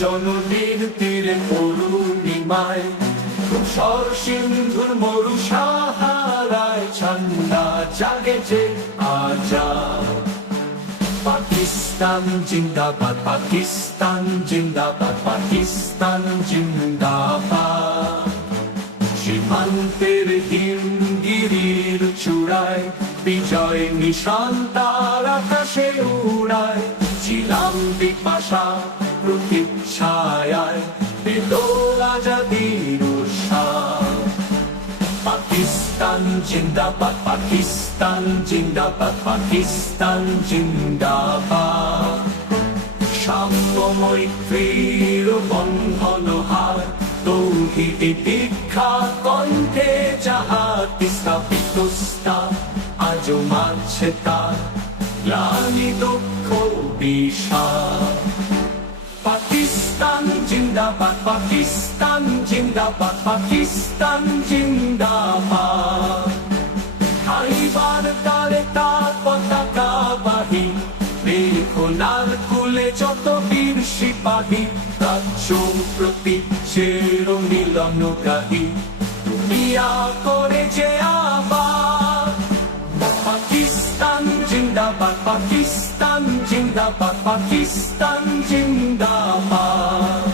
জননীর তীরে অরুণিমায় ধূসর সিন্ধুর মরু সাহারায় ঠান্ডা জাগে যে আজাদ। পাকিস্তান জিন্দাবাদ, পাকিস্তান জিন্দাবাদ, পাকিস্তান জিন্দাবাদ। সীমান্তের হিমগিরির চূড়ায় বিজয় নিশান তার আকাশে উড়ায়। ছিলাম বিপাশা প্রতীক্ষায় পেল আজাদির উৎসাহ। পাকিস্তান জিন্দাবাদ, পাকিস্তান জিন্দাবাদ, পাকিস্তান জিন্দাবাদ। সাম্যময় মৈত্রীর বন্ধন হার তৌহিদি দীক্ষা কণ্ঠে যাহার স্থাপিত আজও মানছে তার গ্লানি দুঃখ বিষাদ। পাকিস্তান জিন্দাবাদ, পাকিস্তান জিন্দাবাদ, পাকিস্তান জিন্দাবাদ। খাইবার তারে তার পতাকা বাহি, মেঘনার কুলে যত বীর সিপাহী। রাজ্য প্রতি চের মিলনগাহী দুনিয়া করে যে আবার। পাকিস্তান জিন্দাবাদ, পাকিস্তান জিন্দাবাদ, পাকিস্তান জিন্দাবাদ।